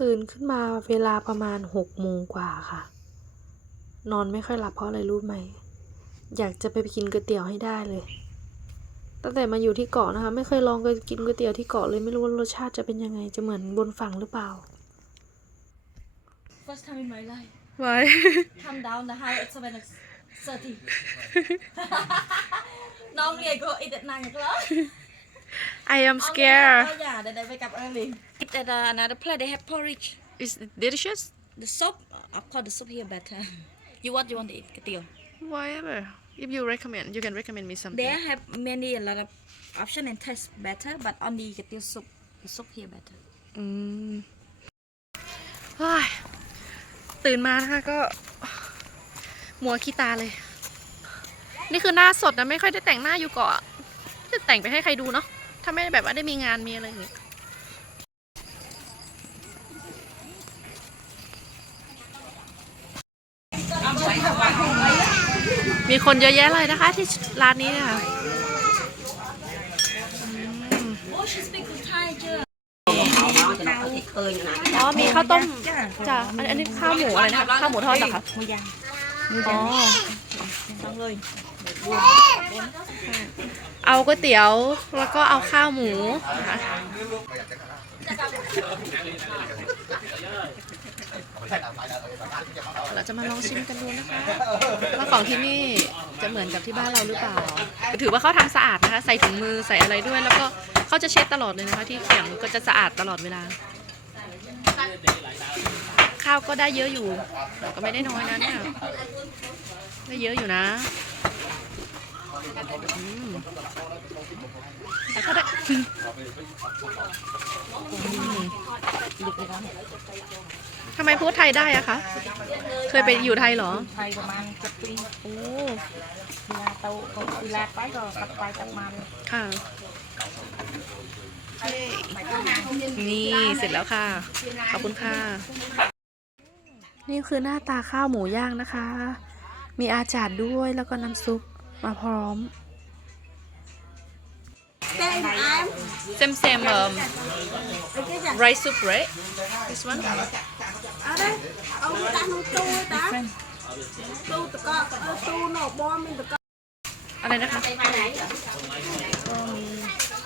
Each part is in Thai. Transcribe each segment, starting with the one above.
ตื่นขึ้นมาเวลาประมาณหกโมงกว่าค่ะ นอนไม่ค่อยหลับเพราะอะไรรู้ไหม อยากจะไปกินก๋วยเตี๋ยวให้ได้เลย ตั้งแต่มาอยู่ที่เกาะนะคะ ไม่เคยลองกินก๋วยเตี๋ยวที่เกาะเลยไม่รู้ว่ารสชาติจะเป็นยังไงจะเหมือนบนฝั่งหรือเปล่า First time in my life. ไว้ Come down the high at seven thirty. Normally I go eat at nine o'clock. I am Oh, scared Oh yeah, then I wake up early. Eat at uh, another place. They have porridge. is it delicious The soup, of course, the soup here better. You what you want to eat? Katil. whatever if you recommend you can recommend me something They have many a lot of option and taste better, but only katil soup. The soup here better. อืมเฮ้ยตื่นมานะคะก็มัวขี้ตาเลย นี่คือหน้าสดนะ ไม่ค่อยได้แต่งหน้าอยู่เกาะจะแต่งไปให้ใครดูเนาะ ถ้าไม่แบบว่าได้มีงานมีอะไรอย่างเงี้ยมีคนเยอะแยะเลยนะคะ ที่ร้านนี้เนี่ยค่ะ Oh, she speak good Thai เจ้าอ๋อมีข้าวต้มจ้ะอันอันนี้ข้าวหมูอะไรนะคะข้าวหมูทอดเหรอคะหมูย่างอ๋อต้องเลย เอาก๋วยเตี๋ยวแล้วก็เอาข้าวหมูนะคะเราจะมาลองชิมกันดูนะคะว่าของที่นี่จะเหมือนกับที่บ้านเราหรือเปล่า ถือว่าเขาทำสะอาดนะคะ ใส่ถุงมือใส่อะไรด้วย แล้วก็เขาจะเช็ดตลอดเลยนะคะ ที่เขียงก็จะสะอาดตลอดเวลา ข้าวก็ได้เยอะอยู่ก็ไม่ได้น้อยนะเนี่ยได้เยอะอยู่นะ แต่ก็ได้อืมทำไมพูดไทยได้อะคะ เคยไปอยู่ไทยเหรอ ไทยประมาณเจ็ดปีโอ้เวลาโตก็เวลาไปก็กลับไปกลับมาเลยค่ะนี่เสร็จแล้วค่ะ ขอบคุณค่ะ นี่คือหน้าตาข้าวหมูย่างนะคะ มีอาจารย์ด้วยแล้วก็น้ำซุป มาพร้อม same same um rice soup right this one ở đây ông đặt nó tu ta tu tự có ờ, tu nổ bom mình tự có อะไรนะคะ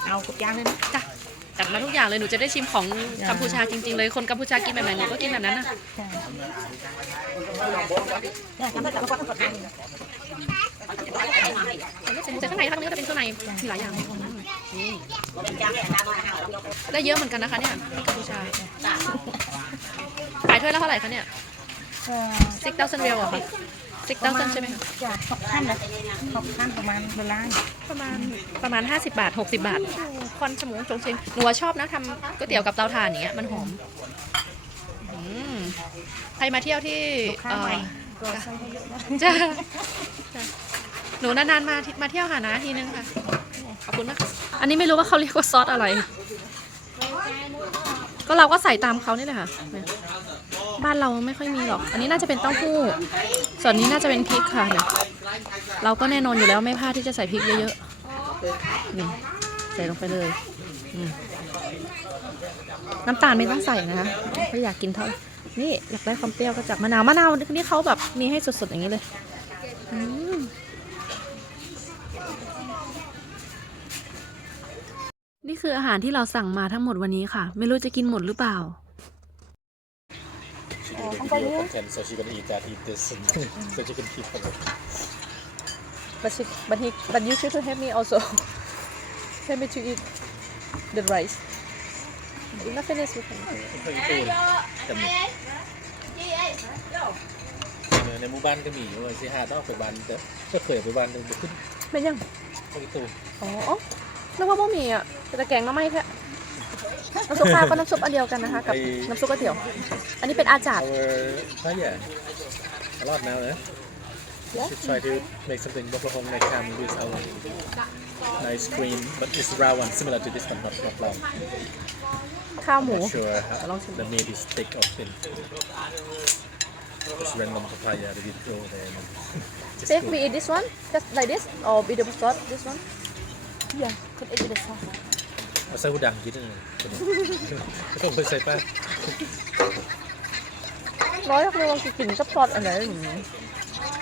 เอากับย่างเลยนะจ้ะจัดมาทุกอย่างเลยหนูจะได้ชิมของกัมพูชาจริงๆเลยคนกัมพูชากินแบบไหนหนูก็กินแบบนั้นน่ะ เนี่ยทำให้กับคนกดอันแต่ข้างในข้างนี้ก็จะเป็นเครื่องในมีหลายอย่างนี่ได้เยอะเหมือนกันนะคะเนี่ยกัมพูชาขายถ้วยละเท่าไหร่คะเนี่ยเอ่อ six thousand real เหรอคะ six thousand ใช่ไหมคะจะหกขั้นเลยหกขั้นประมาณเวลาประมาณประมาณ50บาท60บาท คอนสมูจงเชงหนูว่าชอบนะทำก๋วยเตี๋ยวกับเตาถ่านอย่างเงี้ยมันหอมอืมใครมาเที่ยวที่ข้าวใหม่เอ่อก็ใส่ให้เยอะนะจ้าจ้า หนูนานๆมามาเที่ยวหานะทีนึงค่ะ ขอบคุณนะคะอันนี้ไม่รู้ว่าเขาเรียกว่าซอสอะไร ก็เราก็ใส่ตามเขานี่แหละค่ะ บ้านเราไม่ค่อยมีหรอก อันนี้น่าจะเป็นเต้าหู้ ส่วนนี้น่าจะเป็นพริกค่ะเนี่ยเราก็แน่นอนอยู่แล้วไม่พลาดที่จะใส่พริกเยอะๆนี่ใส่ลงไปเลยน้ำตาลไม่ต้องใส่นะคะไม่อยากกินเท่านี่อยากได้ความเปรี้ยวก็จากมะนาว มะนาวนี่เขาแบบมีให้สดๆอย่างนี้เลย อืม นี่คืออาหารที่เราสั่งมาทั้งหมดวันนี้ค่ะ ไม่รู้จะกินหมดหรือเปล่า content, so she can eat that, eat this, and so she can keep it. but she, but he but you should help me also help me to eat the rice not finish with him ในหมู่บ้านก็มีอยู่ว่าสิหาต้องไปบ้านแต่ก็เคยไปบ้านหนึงไปขึ้นไม่ยังพวกอีตู้อ๋อ นึกว่าบ่มีอะแต่แกงน้ำไหม้แค่น้ำซุปข้าวก็น้ำซุปอันเดียวกันนะคะกับน้ำซุปก๋วยเตี๋ยว อันนี้เป็นอาจารย์ our oh yeah a lot now eh should try to make something bokla home next time use our nice green but it's round one similar to this one not not round ข้าวหมู not sure how the meat is thick or thin just random papaya they did throw there and just If cool. we eat this one just like this or with the sauce this one yeah could eat with the sauce เอาใส่หูดังกินเลยไม่ต้องไปใส่ป้าร้อยอยากรู้ว่ากินกับซอสอะไรอย่างนี้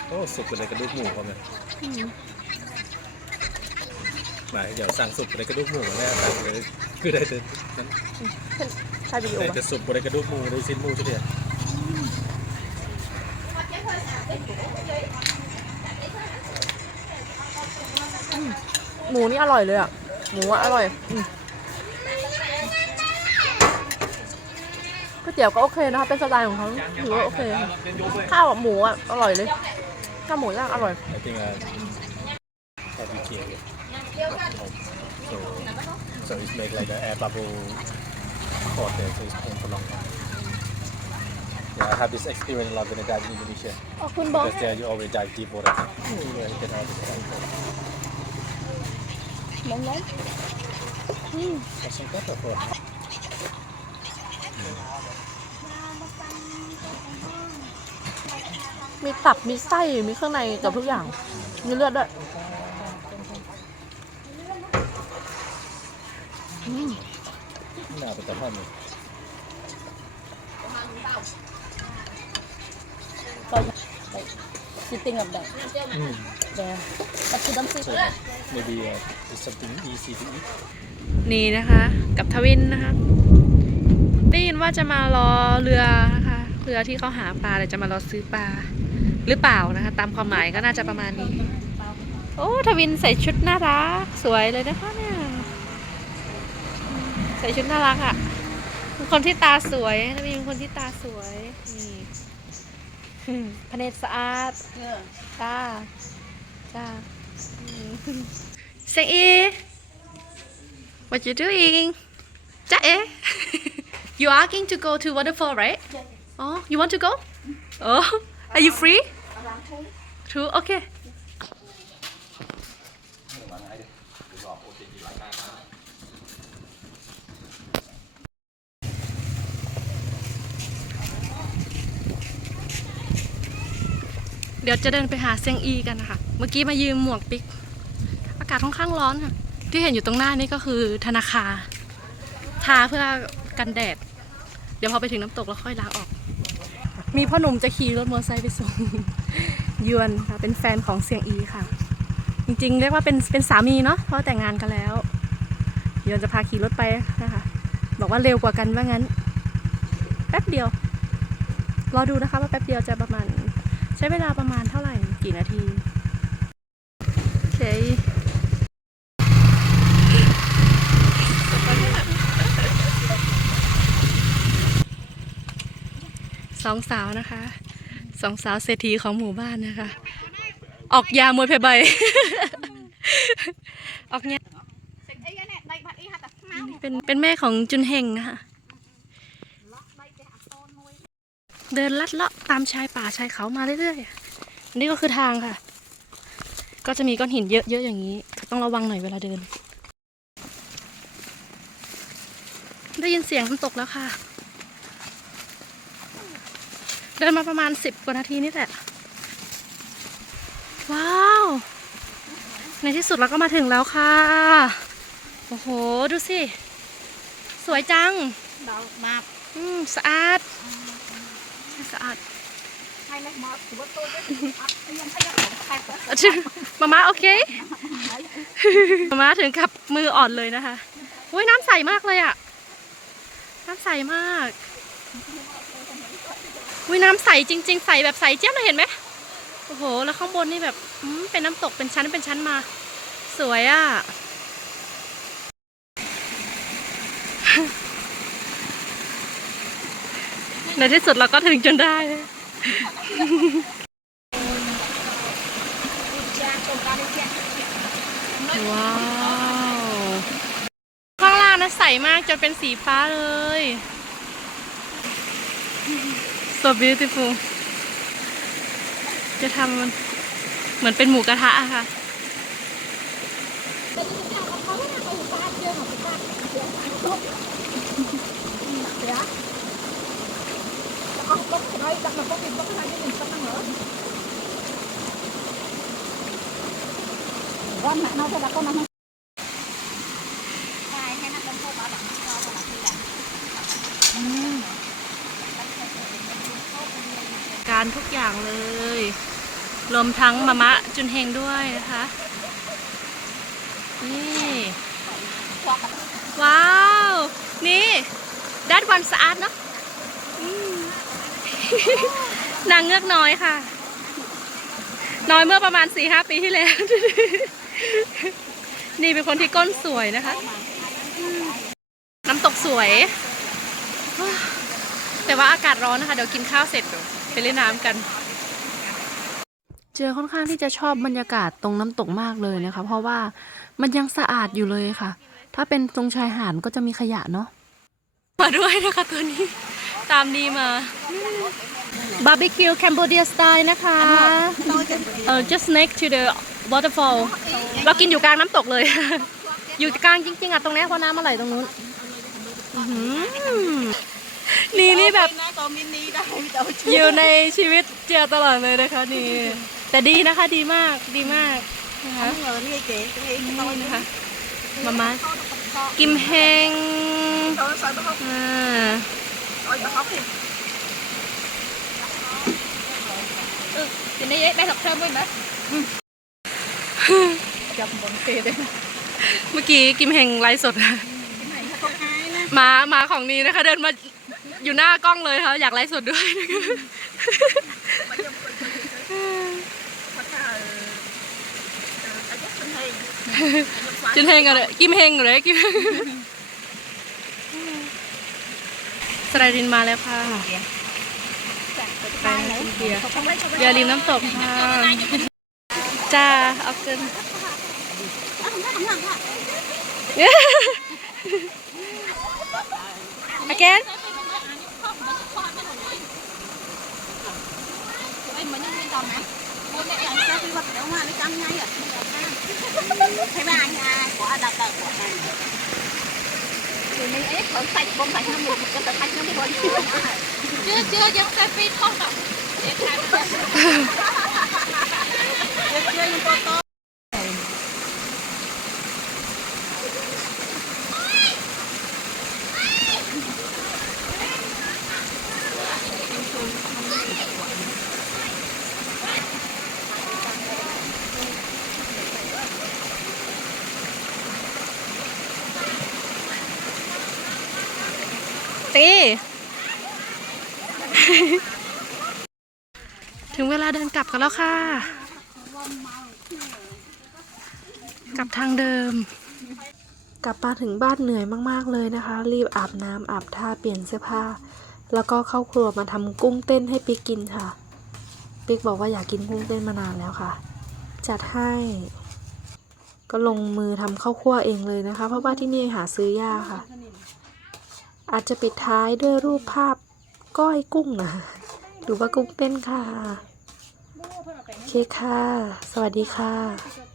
โอ้สุกไปเลยกระดูกหมูเขาเนี่ยหมายเดี๋ยวสั่งสุกไปเลยกระดูกหมูมาแน่สั่งเลยคือได้แต่นั้นใช่วิดีโอได้ปะแต่สุกไปเลยกระดูกหมูได้ชิ้นหมูเฉย หมูนี่อร่อยเลยอะ หมูอะอร่อยอืมก๋วยเตี๋ยวก็โอเคนะคะ เป็นสไตล์ของเขาถือว่าโอเค ข้าวกับหมูอะอร่อยเลยข้าวหมูย่างอร่อย I think uh, probably came here at home. So, so it's made like an air bubble pot there, so it's home for long time. Yeah, I have this experience a lot when I dive in Indonesia. ขอบคุณบอส Because there you already dive deep water. Oh, yeah, you get all this water. ล้มล้ม That's some pepper for มีตับ มีไส้ มีเครื่องในกับทุกอย่าง มีเลือดด้วยอืม Nah, but the honey. Sitting of that Mm. there but you don't sit So maybe uh, it's something easy to eat. นี่นะคะ กับทวินนะคะได้ยินว่าจะมารอเรือนะคะเรือที่เขาหาปลาเลยจะมารอซื้อปลาหรือเปล่านะคะ ตามความหมายก็น่าจะประมาณนี้ โอ้ทวินใส่ชุดน่ารักสวยเลยนะคะเนี่ยใส่ชุดน่ารักอะ่ะเป็นคนที่ตาสวยทวินเป็นคนที่ตาสวยนี่ พระเนตรสะอาดจ้าจ้าอืมเซงอี What you doing? Cha eh? you asking to go to waterfall, right? Oh, you want to go? Oh, are you free? True. Okay. เ เดี๋ยวจะเดินไปหาเซียงอีกันนะคะเมื่อกี้มายืมหมวกปิ๊กอากาศค่อนข้างร้อนค่ะ ที่เห็นอยู่ตรงหน้านี่ก็คือธนาคารทาเพื่อกันแดด เดี๋ยวพอไปถึงน้ำตกแล้วค่อยล้างออก มีพ่อหนุ่มจะขี่รถมอเตอร์ไซค์ไปส่งยวนค่ะเป็นแฟนของเซียงอีค่ะ จริงๆ เรียกว่าเป็นเป็นสามีเนาะเพราะแต่งงานกันแล้วยวนจะพาขี่รถไปนะคะบอกว่าเร็วกว่ากันว่างั้น แป๊บเดียว รอดูนะคะว่าแป๊บเดียวจะประมาณ ช้เวลาประมาณเท่าไหร่ กี่นาที โอเค สองสาวนะคะ สองสาวเศรษฐีของหมู่บ้านนะคะ ออกยามวยเพใบ ออกเนี่ยเป็นเป็นแม่ของจุนเฮงนะคะ เดินลัดเลาะตามชายป่าชายเขามาเรื่อยๆอันนี้ก็คือทางค่ะ ก็จะมีก้อนหินเยอะๆอย่างนี้ ต้องระวังหน่อยเวลาเดิน ได้ยินเสียงน้ำตกแล้วค่ะ เดินมาประมาณสิบกว่านาทีนี่แหละ ว้าว ในที่สุดเราก็มาถึงแล้วค่ะ โอ้โห ดูสิ สวยจัง đau map อืม สะอาด สะอาดมาม่าโอเค มาม่าถึงกับมืออ่อนเลยนะคะอุ้ยน้ำใสมากเลยอะน้ำใสมากอุ้ยน้ำใสจริง ๆ ใสแบบใสเจี๊ยบเลยเห็นไหมโอ้โห แล้วข้างบนนี่แบบเป็นน้ำตกเป็นชั้นเป็นชั้นมา สวยอะ ในที่สุดเราก็ถึงจนได้ ว้าว ข้างล่างนะใสมากจนเป็นสีฟ้าเลย so beautiful จะทำมันเหมือนเป็นหมูกระทะอะ ค่ะ con mẹ nó thôi là con nó Hai hay nó không có bảo đảm cho nó là khi là การทุกอย่างเลย รวมทั้งมามะจุนเฮงด้วยนะคะ นี่ ว้าว นี่ด้านวันสะอาดเนาะนางเงือกน้อยค่ะ น้อยเมื่อประมาณสี่ห้าปีที่แล้ว นี่เป็นคนที่ก้นสวยนะคะอืมน้ำตกสวย แต่ว่าอากาศร้อนนะคะ เดี๋ยวกินข้าวเสร็จเดี๋ยวไปเล่นน้ำกัน เจอค่อนข้างที่จะชอบบรรยากาศตรงน้ำตกมากเลยนะคะ เพราะว่ามันยังสะอาดอยู่เลยค่ะ ถ้าเป็นตรงชายหาดก็จะมีขยะเนาะ มาด้วยนะคะตัวนี้ ตามนี้มาบาร์บีคิวแคนเบเดียสไตล์นะคะเออ just next to the waterfall เรากินอยู่กลางน้ำตกเลย อยู่กลางจริง ๆอะตรงนี้เพราะน้ำอร่อยตรงนู้นนี่นี่แบบอยู่ในชีวิตเจอตลอดเลยนะคะนี่ แต่ดีนะคะดีมากดีมากนะคะเล่เก๋เก๋นี่นะคะมามากิมแฮงเขาใส่ไปเขาอ่าเอาปเขาด ừ thì nó dễ bé thật thơm ไหม จับบนเตได้เมื่อกี้กิมเฮงไลฟ์สดหมาหมาของนี้นะคะ เดินมาอยู่หน้ากล้องเลยค่ะอยากไลฟ์สดด้วยนะคะจุนเฮงอะไรกิมเฮงอะไรกิมสไลดินมาแล้วค่ะไปนะกินเบียร์เบียร์ริมน้ำตกค่ะ จ้าออกจนอาแกน thấy ba anh ai của anh đặt của anh thì mình ấy còn sạch bông sạch nó một cái tật sạch nó đi còn chưa chưa giống cái pin đâu Let's play yung photo. Sige. ถึงเวลาเดินกลับกันแล้วค่ะ กลับทางเดิม กลับมาถึงบ้านเหนื่อยมากๆเลยนะคะ รีบอาบน้ำอาบท่าเปลี่ยนเสื้อผ้า แล้วก็เข้าครัวมาทำกุ้งเต้นให้ปิ๊กกินค่ะ ปิ๊กบอกว่าอยากกินกุ้งเต้นมานานแล้วค่ะ จัดให้ ก็ลงมือทำข้าวคั่วเองเลยนะคะ เพราะว่าที่นี่หาซื้อยากค่ะ อาจจะปิดท้ายด้วยรูปภาพก้อยกุ้งนะหรือว่ากุ้งเต้นค่ะ โอเคค่ะ สวัสดีค่ะ